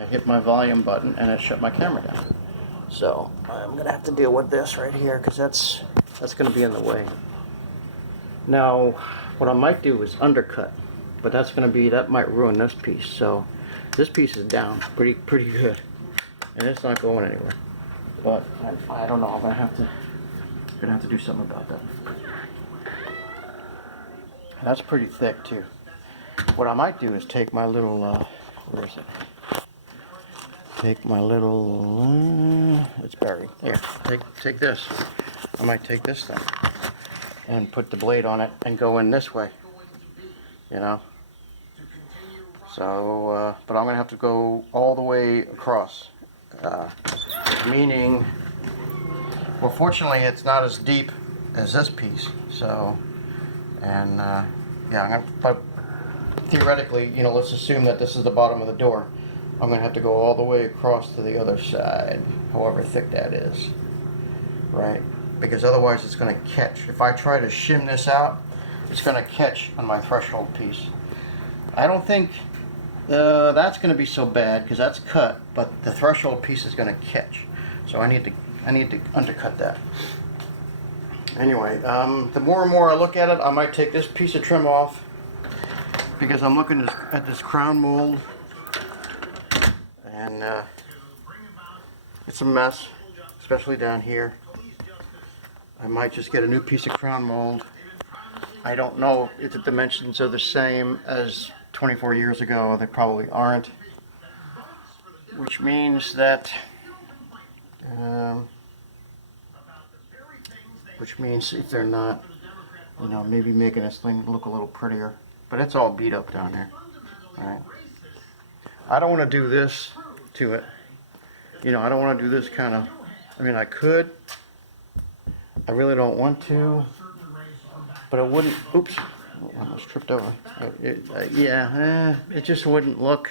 I hit my volume button and it shut my camera down. So I'm gonna have to deal with this right here because that's gonna be in the way. Now, what I might do is undercut, but that might ruin this piece. So this piece is down pretty good, and it's not going anywhere. But I don't know. I'm gonna have to do something about that. That's pretty thick too. What I might do is take my little where is it? Take my little it's buried. Here, take this. I might take this thing and put the blade on it and go in this way. You know. So, but I'm gonna have to go all the way across. Meaning, well, fortunately, it's not as deep as this piece. So, and yeah, but theoretically, you know, let's assume that this is the bottom of the door. I'm gonna have to go all the way across to the other side, however thick that is, right? Because otherwise, it's gonna catch. If I try to shim this out, it's gonna catch on my threshold piece. I don't think that's going to be so bad because that's cut, but the threshold piece is going to catch. So I need to undercut that. Anyway, the more and more I look at it, I might take this piece of trim off because I'm looking at this crown mold, and it's a mess, especially down here. I might just get a new piece of crown mold. I don't know if the dimensions are the same as 24 years ago. They probably aren't, which means that if they're not, you know, maybe making this thing look a little prettier, but it's all beat up down there. All right, I don't want to do this to it, you know. I don't want to do this kind of, I mean, I could, I really don't want to, but it wouldn't, oops, I almost tripped over. It just wouldn't look.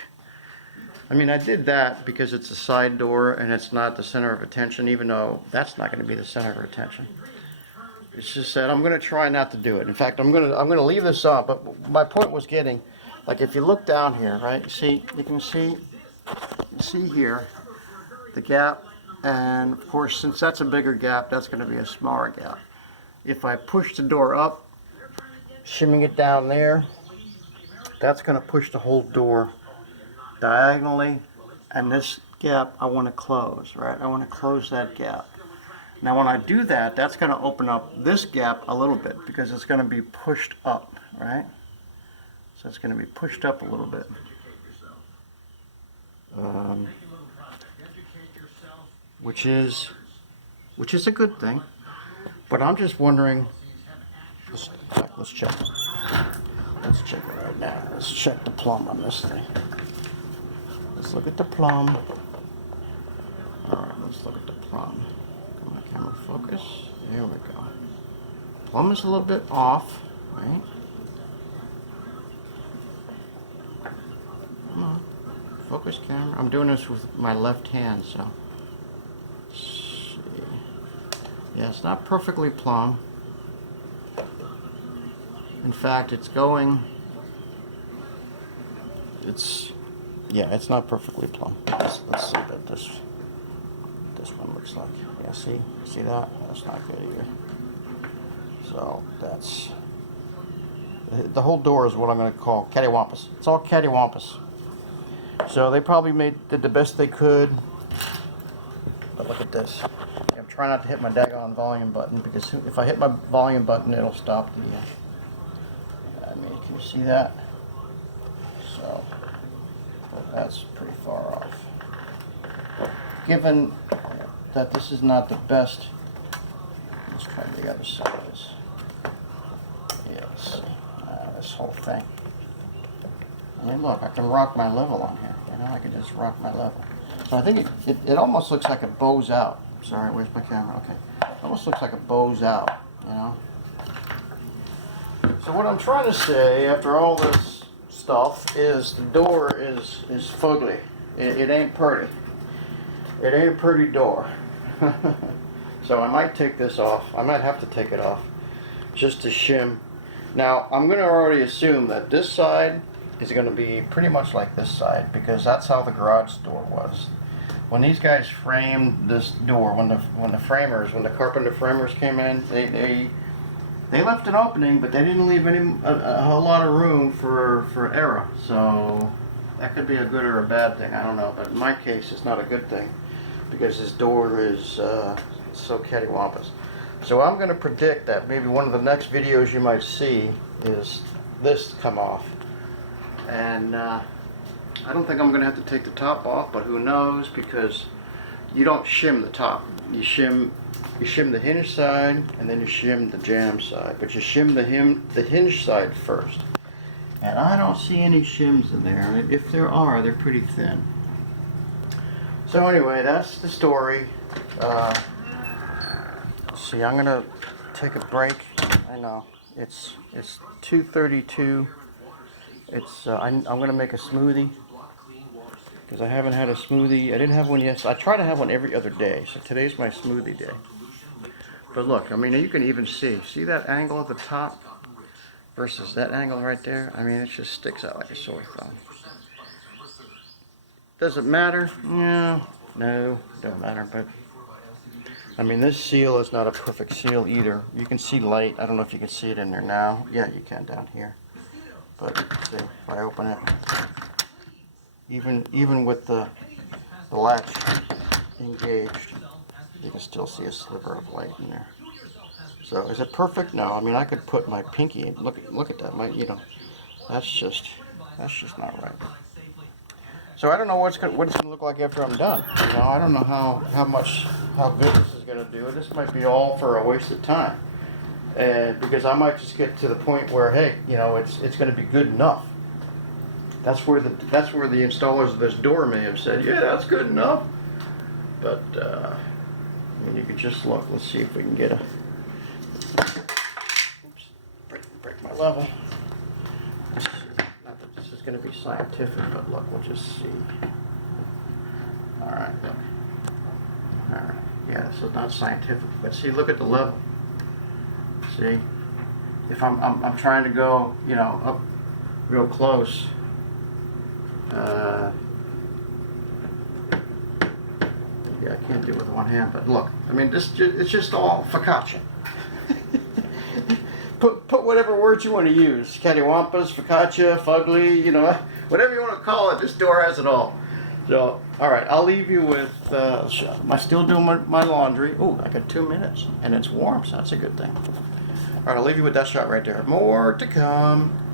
I mean, I did that because it's a side door and it's not the center of attention, even though that's not going to be the center of attention. It's just that I'm going to try not to do it. In fact, I'm going to leave this up. But my point was getting, like, if you look down here, right? You can see here the gap, and of course, since that's a bigger gap, that's going to be a smaller gap. If I push the door up, shimming it down there, that's going to push the whole door diagonally, and this gap I want to close, right? I want to close that gap. Now when I do that, that's going to open up this gap a little bit because it's going to be pushed up, right? So it's going to be pushed up a little bit. Which is a good thing, but I'm just wondering. Let's check. Let's check it right now. Let's check the plumb on this thing. Let's look at the plumb. Alright, let's look at the plumb. Come on, camera, focus. There we go. Plumb is a little bit off, right? Come on. Focus, camera. I'm doing this with my left hand, so. Let's see. Yeah, it's not perfectly plumb. In fact, it's not perfectly plumb. Let's see what this one looks like. Yeah, see that? That's not good either. So that's, the whole door is what I'm going to call cattywampus. It's all cattywampus. So they probably did the best they could. But look at this. I'm trying not to hit my daggone volume button because if I hit my volume button, it'll stop the. I mean, can you see that? So that's pretty far off. Given that this is not the best, let's try the other side of this. Yeah, let's see. This whole thing. I mean, look, I can rock my level on here. You know, I can just rock my level. So I think it almost looks like it bows out. Sorry, where's my camera? Okay. It almost looks like it bows out, you know? So what I'm trying to say after all this stuff is the door is fugly. It ain't pretty. It ain't a pretty door. So I might take this off. I might have to take it off just to shim. Now I'm going to already assume that this side is going to be pretty much like this side, because that's how the garage door was. When these guys framed this door, when the carpenter framers came in, they left an opening, but they didn't leave a whole lot of room for error. So that could be a good or a bad thing. I don't know, but in my case, it's not a good thing because this door is so cattywampus. So I'm going to predict that maybe one of the next videos you might see is this come off, and I don't think I'm going to have to take the top off, but who knows, because you don't shim the top. You shim the hinge side, and then you shim the jamb side, but you shim the hinge side first. And I don't see any shims in there. If there are, they're pretty thin. So anyway, that's the story. See, I'm gonna take a break. I know it's 2:32. I'm gonna make a smoothie because I haven't had a smoothie. I didn't have one yesterday. I try to have one every other day. So today's my smoothie day. But look, I mean, you can even see that angle at the top versus that angle right there. I mean, it just sticks out like a sore thumb. Does it matter? Yeah, no, don't matter. But I mean, this seal is not a perfect seal either. You can see light. I don't know if you can see it in there now. Yeah, you can down here. But see, if I open it, even with the latch engaged, you can still see a sliver of light in there. So is it perfect? No. I mean, I could put my pinky in. Look at that. That's just not right. So I don't know what it's gonna look like after I'm done. I don't know how good this is gonna do. This might be all for a waste of time, and because I might just get to the point where, hey, it's gonna be good enough. That's where the installers of this door may have said, yeah, that's good enough. But I mean, you can just look. Let's see if we can get a. Oops, break my level. Not that this is going to be scientific, but look, we'll just see. All right, look. All right, yeah, this is not scientific, but see, look at the level. See, if I'm trying to go, up real close. Yeah, I can't do it with one hand, but look, I mean, it's just all focaccia. Put whatever words you want to use. Cattywampus, focaccia, fugly, whatever you want to call it, this door has it all. So, alright, I'll leave you with, am I still doing my laundry? Oh, I got 2 minutes, and it's warm, so that's a good thing. Alright, I'll leave you with that shot right there. More to come.